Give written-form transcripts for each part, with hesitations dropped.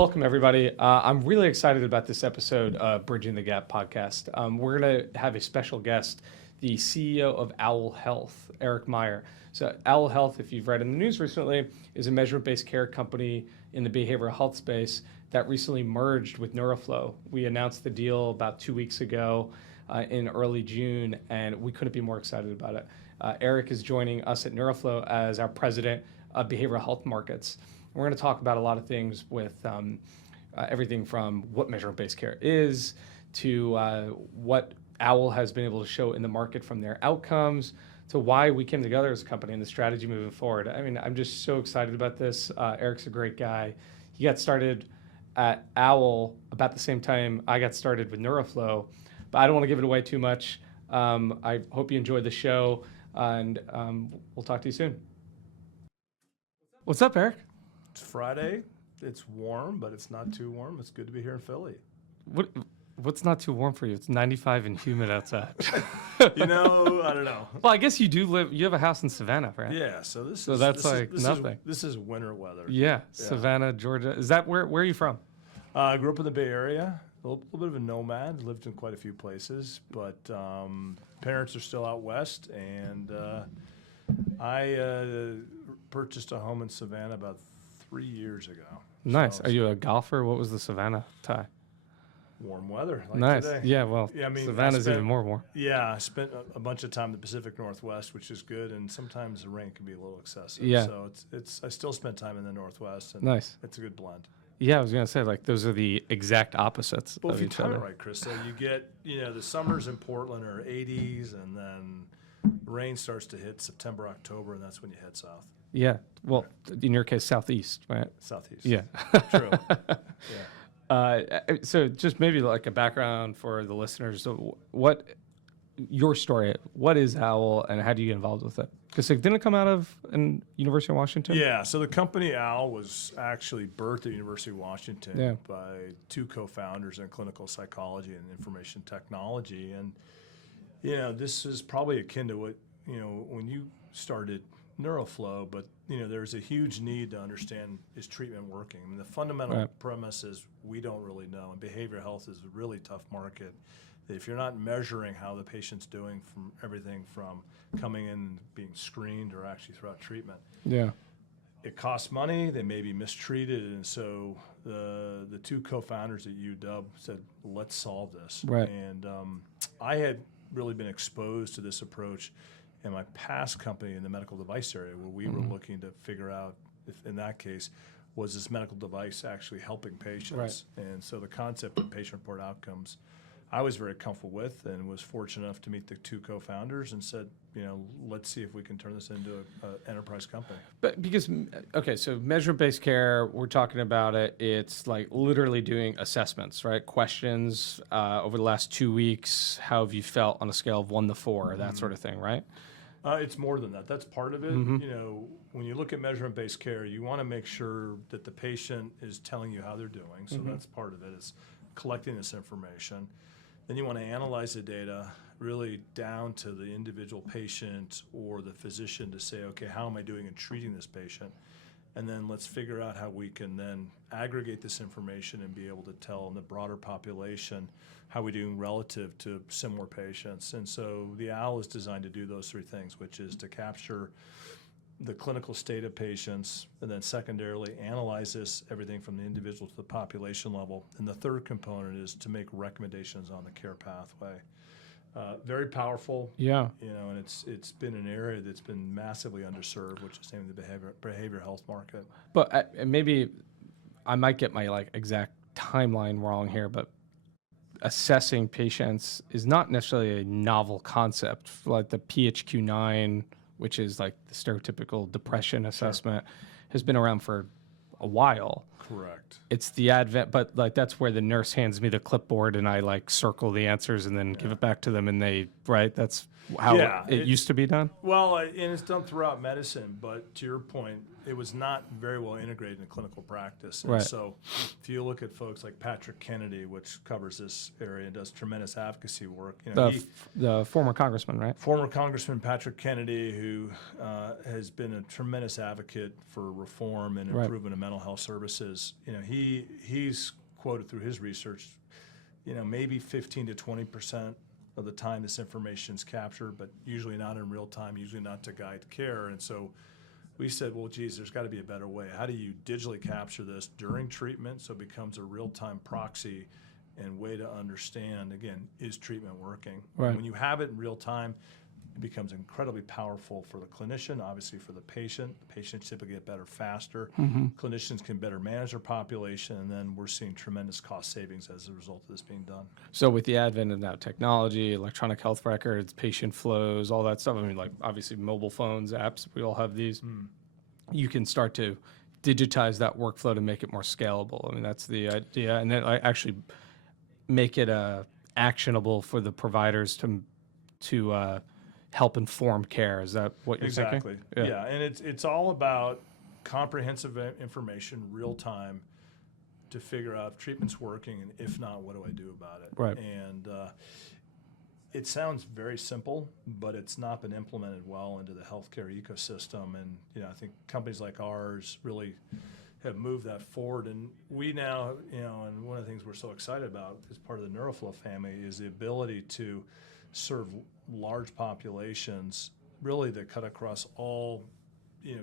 welcome everybody. I'm really excited about this episode of Bridging the Gap podcast. We're going to have a special guest, the CEO of Owl Health, Eric Meier. So Owl Health, if you've read in the news recently, is a measurement-based care company in the behavioral health space that recently merged with NeuroFlow. We announced the deal about 2 weeks ago in early June, and we couldn't be more excited about it. Eric is joining us at NeuroFlow as our president of behavioral health markets. We're going to talk about a lot of things with everything from what measurement-based care is to what Owl has been able to show in the market from their outcomes to why we came together as a company and the strategy moving forward. I mean, I'm just so excited about this. Eric's a great guy. He got started at Owl about the same time I got started with NeuroFlow, but I don't want to give it away too much. I hope you enjoyed the show, and we'll talk to you soon. What's up, Eric? It's Friday. It's warm, but it's not too warm. It's good to be here in Philly. What's not too warm for you? It's 95 and humid outside. I don't know. Well, I guess you do live. You have a house in Savannah, right? Yeah. So that's nothing. This is winter weather. Yeah, Savannah, Georgia. Is that where are you from? I grew up in the Bay Area. A little bit of a nomad. Lived in quite a few places, but parents are still out west, and I purchased a home in Savannah about 3 years ago. Nice. So, are you a golfer? What was the Savannah tie? Warm weather. Like nice. Today. Yeah. Well, I mean, Savannah's even more warm. Yeah, I spent a bunch of time in the Pacific Northwest, which is good, and sometimes the rain can be a little excessive. Yeah. So I still spent time in the Northwest, and nice. It's a good blend. Yeah, I was gonna say like those are the exact opposites well, of if you each time other. it right, Chris, so you get the summers in Portland are 80s, and then rain starts to hit September, October, and that's when you head south. Yeah. Well, in your case, southeast, right? Southeast. Yeah. True. Yeah. So just maybe like a background for the listeners. So your story, what is Owl and how do you get involved with it? Because it didn't come out of University of Washington? Yeah, so the company Owl was actually birthed at University of Washington by two co-founders in clinical psychology and information technology. And, this is probably akin to what, when you started NeuroFlow, but there's a huge need to understand, is treatment working? I mean, the fundamental premise is we don't really know, and behavioral health is a really tough market. If you're not measuring how the patient's doing from everything from coming in and being screened or actually throughout treatment, it costs money, they may be mistreated, and so the two co-founders at UW said, let's solve this. Right. And I had really been exposed to this approach in my past company in the medical device area, where we were looking to figure out if, in that case, was this medical device actually helping patients? Right. And so the concept of patient-reported outcomes, I was very comfortable with, and was fortunate enough to meet the two co-founders and said, let's see if we can turn this into an enterprise company. But because, so measurement-based care, we're talking about it. It's like literally doing assessments, right? Questions over the last 2 weeks. How have you felt on a scale of 1 to 4, that sort of thing, right? It's more than that. That's part of it. When you look at measurement-based care, you want to make sure that the patient is telling you how they're doing. So that's part of it. It's collecting this information. Then you want to analyze the data really down to the individual patient or the physician to say, okay, how am I doing in treating this patient? And then let's figure out how we can then aggregate this information and be able to tell in the broader population how we're doing relative to similar patients. And so the OWL is designed to do those three things, which is to capture the clinical state of patients, and then secondarily analyze this, everything from the individual to the population level. And the third component is to make recommendations on the care pathway. Very powerful. Yeah. And it's been an area that's been massively underserved, which is named the behavior health market. But maybe I might get my exact timeline wrong here, but assessing patients is not necessarily a novel concept. Like the PHQ-9, which is like the stereotypical depression assessment, has been around for a while. Correct. It's the advent, but that's where the nurse hands me the clipboard and I circle the answers and then give it back to them, and that's how it used to be done? Well, and it's done throughout medicine, but to your point, it was not very well integrated in clinical practice. And so if you look at folks like Patrick Kennedy, which covers this area and does tremendous advocacy work. The former congressman, right? Former Congressman Patrick Kennedy, who has been a tremendous advocate for reform and improvement of mental health services. is, he's quoted through his research, maybe 15 to 20% of the time this information is captured, but usually not in real time, usually not to guide care. And so we said, well, geez, there's got to be a better way. How do you digitally capture this during treatment so it becomes a real-time proxy and way to understand, again, is treatment working? Right. When you have it in real time, it becomes incredibly powerful for the clinician, obviously for the patient. The patients typically get better faster. Clinicians can better manage their population, and then we're seeing tremendous cost savings as a result of this being done. So with the advent of now technology, electronic health records, patient flows, all that stuff, I mean, like obviously mobile phones, apps, we all have these. You can start to digitize that workflow to make it more scalable. I mean, that's the idea. And then actually make it actionable for the providers to help inform care. Is that what you're Exactly. thinking? Yeah, and it's all about comprehensive information, real time, to figure out if treatment's working, and if not, what do I do about it? Right. And it sounds very simple, but it's not been implemented well into the healthcare ecosystem. And I think companies like ours really have moved that forward. And we now, and one of the things we're so excited about as part of the NeuroFlow family is the ability to serve large populations, really that cut across all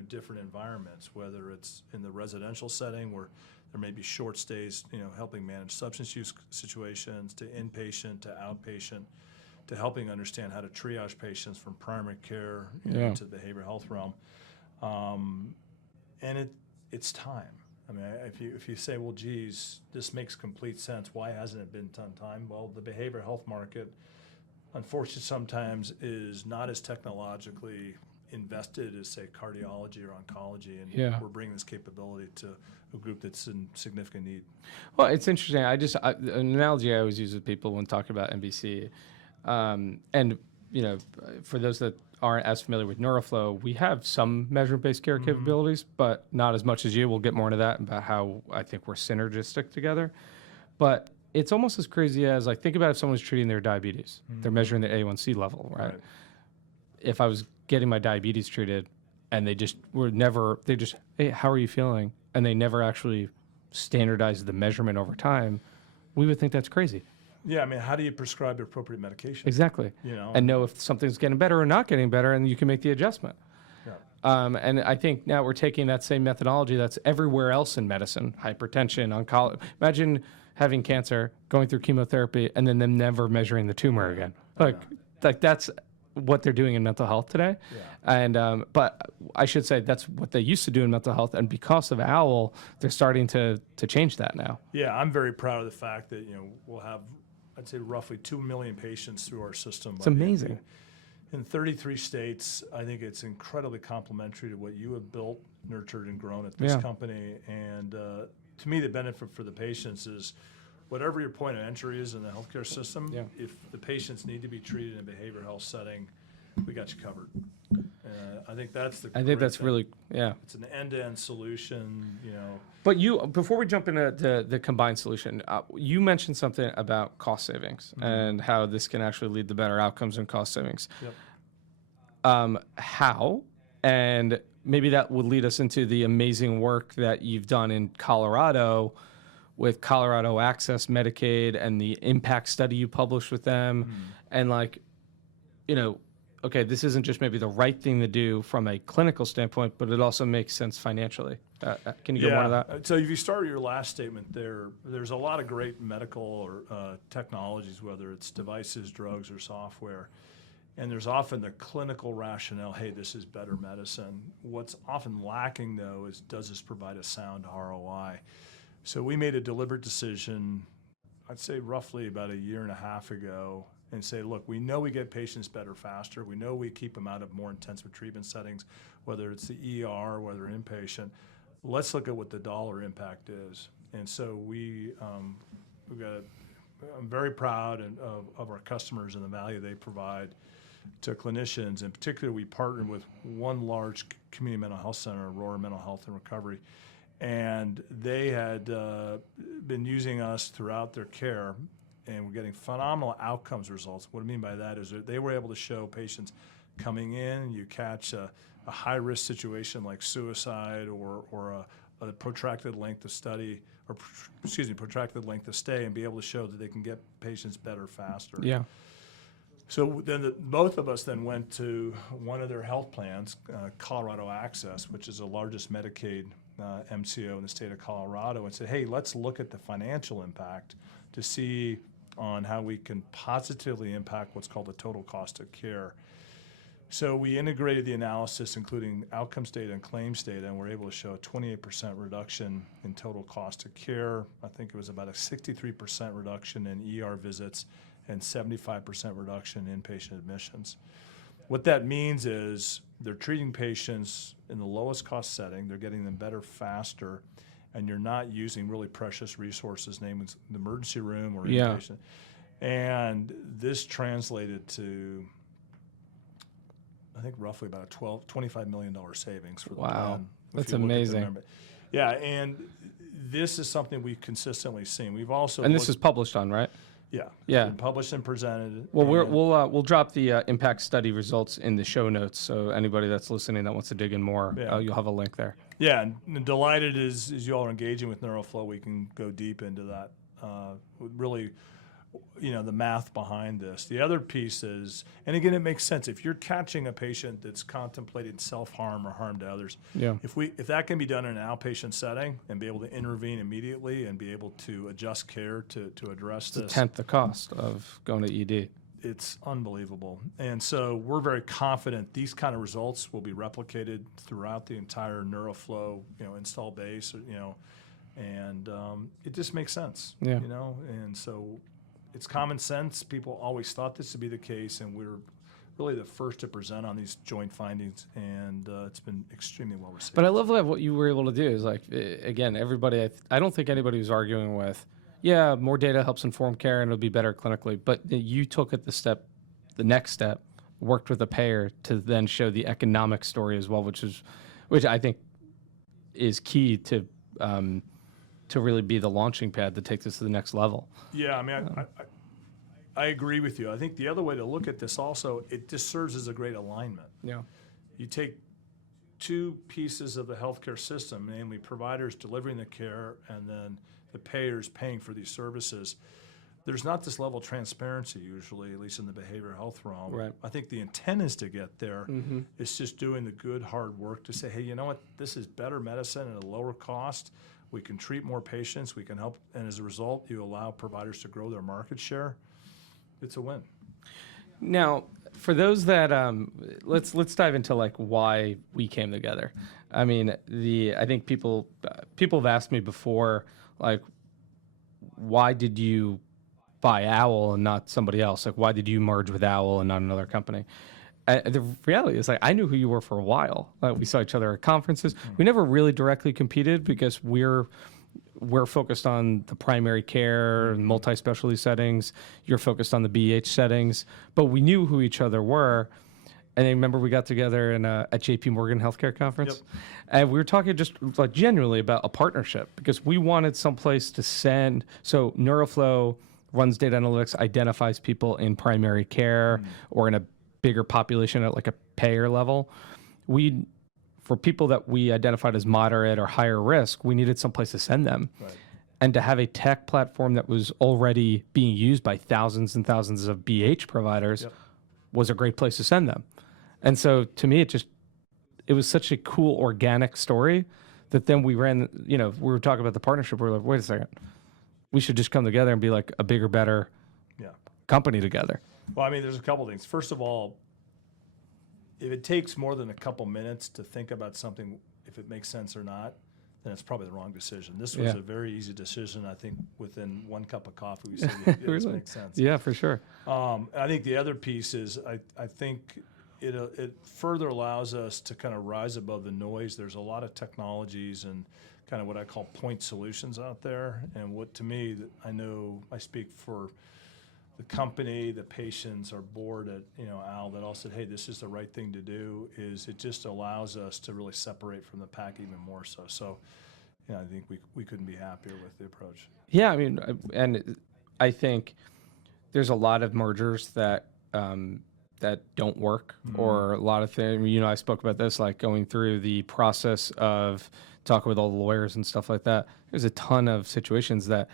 different environments, whether it's in the residential setting where there may be short stays, helping manage substance use situations, to inpatient, to outpatient, to helping understand how to triage patients from primary care to the behavioral health realm. And it's time. I mean, if you say, well, geez, this makes complete sense, why hasn't it been done time? Well, the behavioral health market, unfortunately, sometimes is not as technologically invested as, say, cardiology or oncology, and we're bringing this capability to a group that's in significant need. Well, it's interesting. An analogy I always use with people when talking about MBC, and for those that aren't as familiar with NeuroFlow, we have some measurement-based care capabilities, but not as much as you. We'll get more into that about how I think we're synergistic together. But it's almost as crazy as, like, think about if someone's treating their diabetes. They're measuring the A1C level, right? If I was getting my diabetes treated and they just, hey, how are you feeling? And they never actually standardize the measurement over time, we would think that's crazy. Yeah, I mean, how do you prescribe the appropriate medication? Exactly. And know if something's getting better or not getting better, and you can make the adjustment. Yeah. And I think now we're taking that same methodology that's everywhere else in medicine, hypertension, oncology. Imagine having cancer, going through chemotherapy, and then them never measuring the tumor again. Like that's what they're doing in mental health today. And but I should say that's what they used to do in mental health, and because of OWL, they're starting to change that now. Yeah, I'm very proud of the fact that we'll have, I'd say, roughly 2 million patients through our system. It's amazing. In 33 states. I think it's incredibly complementary to what you have built, nurtured, and grown at this company. And to me, the benefit for the patients is whatever your point of entry is in the healthcare system, if the patients need to be treated in a behavioral health setting, we got you covered. I think that's the. I think that's really, It's an end-to-end solution, But before we jump into the combined solution, you mentioned something about cost savings and how this can actually lead to better outcomes and cost savings. How? And maybe that would lead us into the amazing work that you've done in Colorado with Colorado Access Medicaid and the impact study you published with them. And okay, this isn't just maybe the right thing to do from a clinical standpoint, but it also makes sense financially. Can you go more to that? So if you start with your last statement there's a lot of great medical or technologies, whether it's devices, drugs, or software. And there's often the clinical rationale, hey, this is better medicine. What's often lacking, though, is does this provide a sound ROI? So we made a deliberate decision, I'd say roughly about 1.5 years ago, and say, look, we know we get patients better faster. We know we keep them out of more intensive treatment settings, whether it's the ER, whether inpatient. Let's look at what the dollar impact is. And so I'm very proud of our customers and the value they provide to clinicians. In particular, we partnered with one large community mental health center, Aurora Mental Health and Recovery, and they had been using us throughout their care, and we're getting phenomenal outcomes results. What I mean by that is that they were able to show patients coming in, you catch a high-risk situation like suicide or a protracted length of study, or protracted length of stay, and be able to show that they can get patients better faster. Yeah. So then both of us then went to one of their health plans, Colorado Access, which is the largest Medicaid MCO in the state of Colorado, and said, hey, let's look at the financial impact to see on how we can positively impact what's called the total cost of care. So we integrated the analysis, including outcomes data and claims data, and we're able to show a 28% reduction in total cost of care. I think it was about a 63% reduction in ER visits and 75% reduction in inpatient admissions. What that means is they're treating patients in the lowest cost setting, they're getting them better faster, and you're not using really precious resources, namely the emergency room or inpatient. And this translated to, I think, roughly about a $25 million savings for the plan. That's amazing. Yeah, and this is something we've consistently seen. We've also this is published on, right? Yeah. Yeah. Been published and presented. Well, we'll drop the impact study results in the show notes, so anybody that's listening that wants to dig in more, you'll have a link there. Yeah, and delighted as you all are engaging with NeuroFlow, we can go deep into that. Really, the math behind this. The other piece is, and again, it makes sense if you're catching a patient that's contemplating self-harm or harm to others. Yeah. If that can be done in an outpatient setting and be able to intervene immediately and be able to adjust care to address this, it's a tenth the cost of going to ED. It's unbelievable. And so we're very confident these kind of results will be replicated throughout the entire NeuroFlow, install base, and it just makes sense, and so it's common sense. People always thought this to be the case, and we're really the first to present on these joint findings, and it's been extremely well received. But I love what you were able to do is, like, again, everybody, I don't think anybody was arguing with, more data helps inform care and it'll be better clinically, but you took it the next step, worked with a payer to then show the economic story as well, which I think is key to really be the launching pad to take this to the next level. Yeah, I mean, I agree with you. I think the other way to look at this also, it just serves as a great alignment. Yeah. You take two pieces of the healthcare system, namely providers delivering the care and then the payers paying for these services. There's not this level of transparency usually, at least in the behavioral health realm. Right. I think the intent is to get there. It's just doing the good, hard work to say, hey, you know what? This is better medicine at a lower cost. We can treat more patients. We can help. And as a result, you allow providers to grow their market share. It's a win. Now, for those that let's dive into like why we came together. I mean, I think people have asked me before, like, why did you buy Owl and not somebody else? Like, why did you merge with Owl and not another company? The reality is, like, I knew who you were for a while. We saw each other at conferences. We never really directly competed because we're focused on the primary care and multi-specialty settings. You're focused on the BH settings, but we knew who each other were. And I remember we got together at JP Morgan Healthcare Conference, and we were talking just like genuinely about a partnership because we wanted someplace to send. So NeuroFlow runs data analytics, identifies people in primary care or in a bigger population at like a payer level. For people that we identified as moderate or higher risk, we needed someplace to send them. Right. And to have a tech platform that was already being used by thousands and thousands of BH providers was a great place to send them. And so to me, it was such a cool organic story that then we ran, we were talking about the partnership. We were like, wait a second, we should just come together and be like a bigger, better company together. Well, I mean, there's a couple things. First of all, if it takes more than a couple minutes to think about something, if it makes sense or not, then it's probably the wrong decision. This was a very easy decision. I think within one cup of coffee, we said, this makes sense. Yeah, for sure. I think the other piece is I think it further allows us to kind of rise above the noise. There's a lot of technologies and kind of what I call point solutions out there. And what to me, I know I speak for the company, the patients, our board at Al that all said, hey, this is the right thing to do, is it just allows us to really separate from the pack even more so. So I think we couldn't be happier with the approach. Yeah, I mean, and I think there's a lot of mergers that that don't work, or a lot of things. I spoke about this, like going through the process of talking with all the lawyers and stuff like that. There's a ton of situations that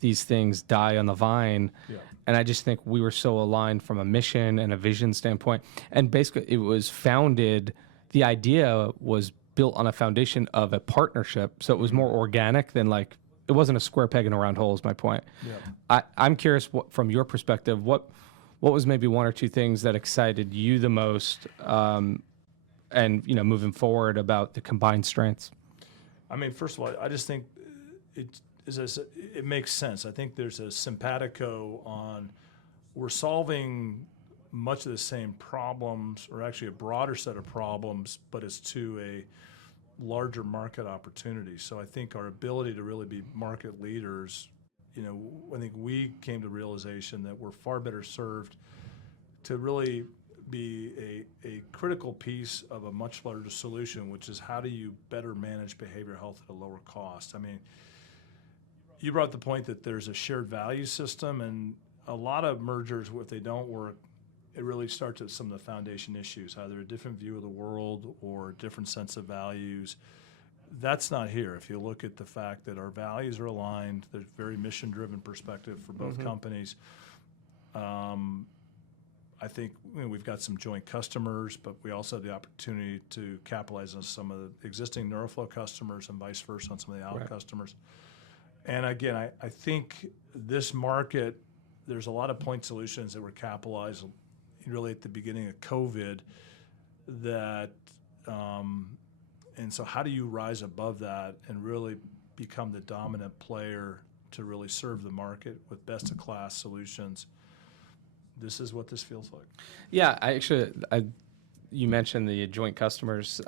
these things die on the vine. Yeah. And I just think we were so aligned from a mission and a vision standpoint. And basically, it was founded, the idea was built on a foundation of a partnership. So it was more organic than like, it wasn't a square peg in a round hole, is my point. Yeah. I'm curious, from your perspective, what was maybe one or two things that excited you the most, and moving forward about the combined strengths? I mean, first of all, I just think it makes sense. I think there's a simpatico on, we're solving much of the same problems, or actually a broader set of problems, but it's to a larger market opportunity. So I think our ability to really be market leaders, I think we came to the realization that we're far better served to really be a critical piece of a much larger solution, which is how do you better manage behavioral health at a lower cost? I mean, you brought the point that there's a shared value system, and a lot of mergers, if they don't work, it really starts at some of the foundation issues, either a different view of the world or a different sense of values. That's not here. If you look at the fact that our values are aligned, there's very mission-driven perspective for both companies. I think we've got some joint customers, but we also have the opportunity to capitalize on some of the existing NeuroFlow customers and vice versa on some of the ALL customers. And again, I think this market, there's a lot of point solutions that were capitalized really at the beginning of COVID that, and so how do you rise above that and really become the dominant player to really serve the market with best-of-class solutions? This is what this feels like. Yeah, you mentioned the joint customers.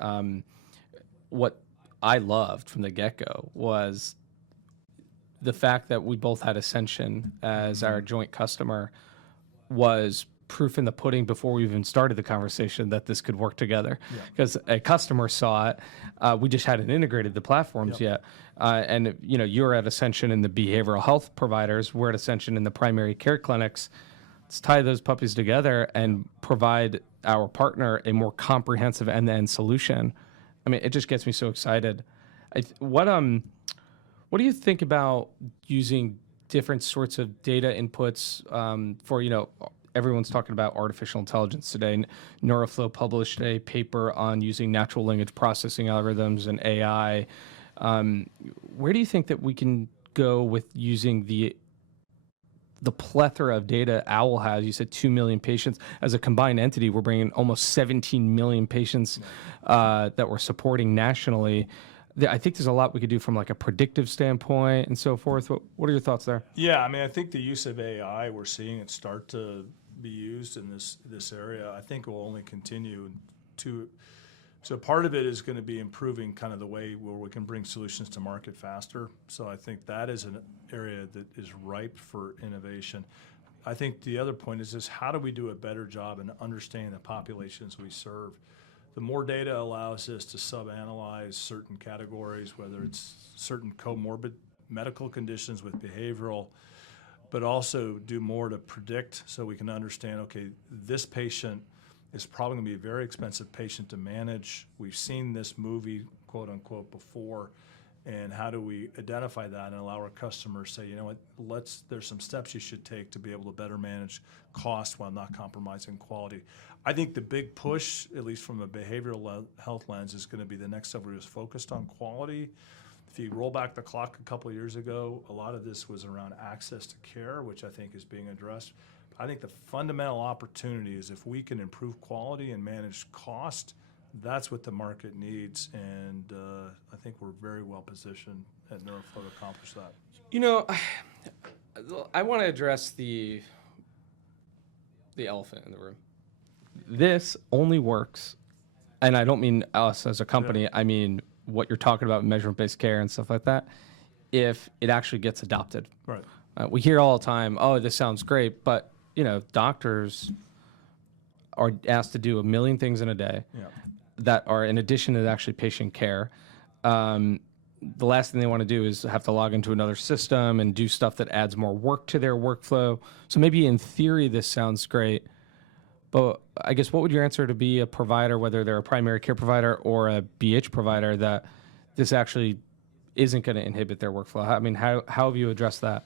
What I loved from the get-go was the fact that we both had Ascension as our joint customer was proof in the pudding before we even started the conversation that this could work together, because a customer saw it. We just hadn't integrated the platforms yet. And you're at Ascension in the behavioral health providers. We're at Ascension in the primary care clinics. Let's tie those puppies together and provide our partner a more comprehensive end-to-end solution. I mean, it just gets me so excited. What do you think about using different sorts of data inputs for, everyone's talking about artificial intelligence today. NeuroFlow published a paper on using natural language processing algorithms and AI. Where do you think that we can go with using the plethora of data OWL has? You said 2 million patients. As a combined entity, we're bringing almost 17 million patients that we're supporting nationally. I think there's a lot we could do from like a predictive standpoint and so forth. What are your thoughts there? Yeah, I mean, I think the use of AI, we're seeing it start to be used in this area. I think it will only continue to. So part of it is going to be improving kind of the way where we can bring solutions to market faster. So I think that is an area that is ripe for innovation. I think the other point is how do we do a better job in understanding the populations we serve? The more data allows us to sub-analyze certain categories, whether it's certain comorbid medical conditions with behavioral, but also do more to predict so we can understand, okay, this patient is probably going to be a very expensive patient to manage. We've seen this movie, quote unquote, before, and how do we identify that and allow our customers say, you know what, there's some steps you should take to be able to better manage cost while not compromising quality. I think the big push, at least from a behavioral health lens, is going to be the next several years focused on quality. If you roll back the clock a couple of years ago, a lot of this was around access to care, which I think is being addressed. I think the fundamental opportunity is if we can improve quality and manage cost, that's what the market needs, and I think we're very well positioned at NeuroFlow to accomplish that. I want to address the elephant in the room. This only works, and I don't mean us as a company, I mean what you're talking about, measurement-based care and stuff like that, if it actually gets adopted. Right. We hear all the time, oh, this sounds great, but doctors are asked to do a million things in a day that are in addition to actually patient care. The last thing they want to do is have to log into another system and do stuff that adds more work to their workflow. So maybe in theory this sounds great, but I guess what would your answer to be a provider, whether they're a primary care provider or a BH provider, that this actually isn't going to inhibit their workflow? I mean, how have you addressed that?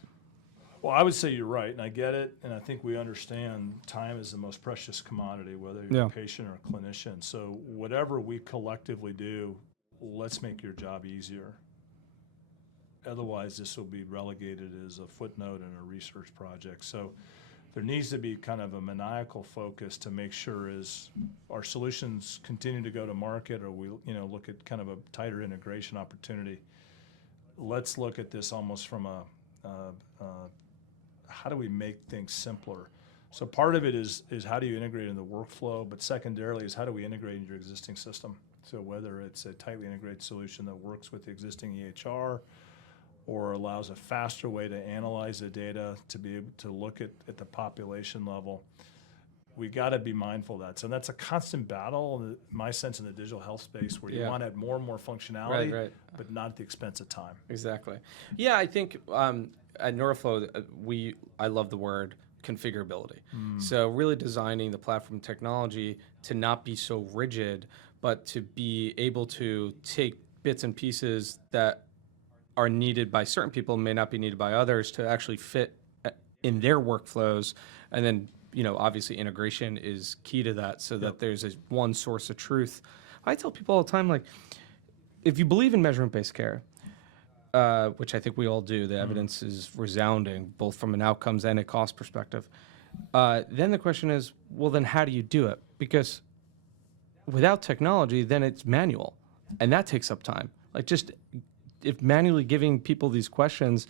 Well, I would say you're right, and I get it, and I think we understand time is the most precious commodity, whether you're a patient or a clinician. So whatever we collectively do, let's make your job easier. Otherwise, this will be relegated as a footnote in a research project. So there needs to be kind of a maniacal focus to make sure as our solutions continue to go to market, or we look at kind of a tighter integration opportunity. Let's look at this almost from a how do we make things simpler? So part of it is how do you integrate in the workflow, but secondarily is how do we integrate into your existing system? So whether it's a tightly integrated solution that works with the existing EHR or allows a faster way to analyze the data to be able to look at the population level, we got to be mindful of that. So that's a constant battle, in my sense, in the digital health space, where you want to add more and more functionality, but not at the expense of time. Exactly. Yeah, I think at NeuroFlow, I love the word configurability. So really designing the platform technology to not be so rigid, but to be able to take bits and pieces that are needed by certain people, may not be needed by others, to actually fit in their workflows. And then, obviously integration is key to that, so that there's one source of truth. I tell people all the time, like, if you believe in measurement-based care, which I think we all do, the evidence is resounding, both from an outcomes and a cost perspective. Then the question is, well, then how do you do it? Because without technology, then it's manual, and that takes up time. Like, just if manually giving people these questions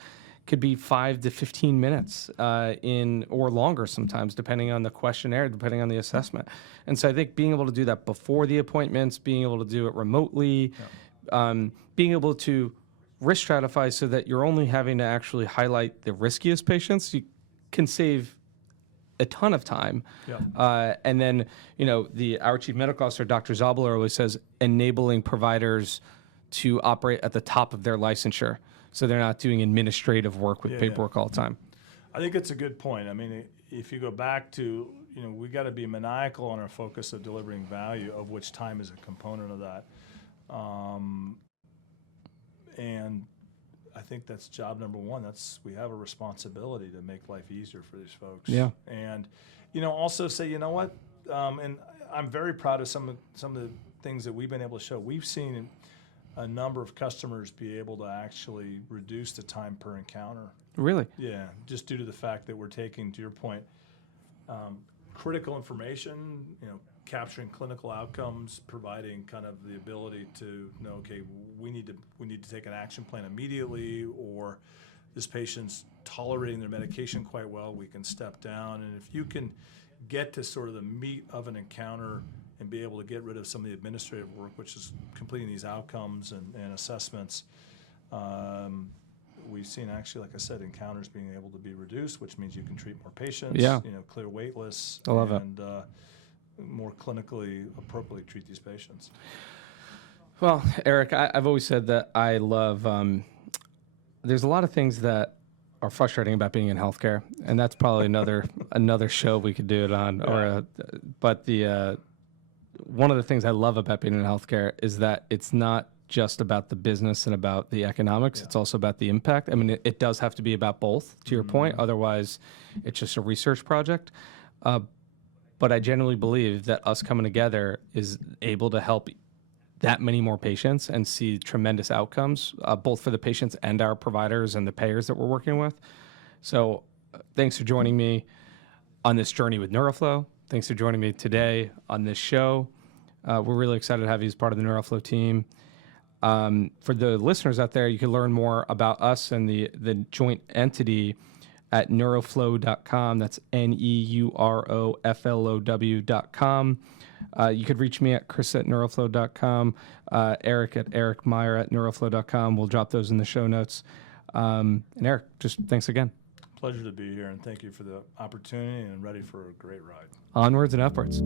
could be 5 to 15 minutes or longer sometimes, depending on the questionnaire, depending on the assessment. And so I think being able to do that before the appointments, being able to do it remotely, being able to risk stratify so that you're only having to actually highlight the riskiest patients, you can save a ton of time. And then, our chief medical officer, Dr. Zabler, always says enabling providers to operate at the top of their licensure, so they're not doing administrative work with paperwork all the time. I think it's a good point. I mean, if you go back to, we got to be maniacal on our focus of delivering value, of which time is a component of that. And I think that's job number one. We have a responsibility to make life easier for these folks. And, also say, you know what? And I'm very proud of some of the things that we've been able to show. We've seen a number of customers be able to actually reduce the time per encounter. Really? Yeah, just due to the fact that we're taking, to your point, critical information, capturing clinical outcomes, providing kind of the ability to know, okay, we need to take an action plan immediately, or this patient's tolerating their medication quite well, we can step down. And if you can get to sort of the meat of an encounter and be able to get rid of some of the administrative work, which is completing these outcomes and assessments, we've seen, actually, like I said, encounters being able to be reduced, which means you can treat more patients, clear wait lists, and more clinically appropriately treat these patients. Well, Eric, I've always said that I love, there's a lot of things that are frustrating about being in healthcare, and that's probably another show we could do it on. But one of the things I love about being in healthcare is that it's not just about the business and about the economics. It's also about the impact. I mean, it does have to be about both, to your point. Otherwise, it's just a research project. But I genuinely believe that us coming together is able to help that many more patients and see tremendous outcomes, both for the patients and our providers and the payers that we're working with. So thanks for joining me on this journey with NeuroFlow. Thanks for joining me today on this show. We're really excited to have you as part of the NeuroFlow team. For the listeners out there, you can learn more about us and the joint entity at neuroflow.com. That's neuroflow.com. You could reach me at chris@neuroflow.com, Eric at Eric Meier at neuroflow.com. We'll drop those in the show notes. And Eric, just thanks again. Pleasure to be here, and thank you for the opportunity, and ready for a great ride. Onwards and upwards.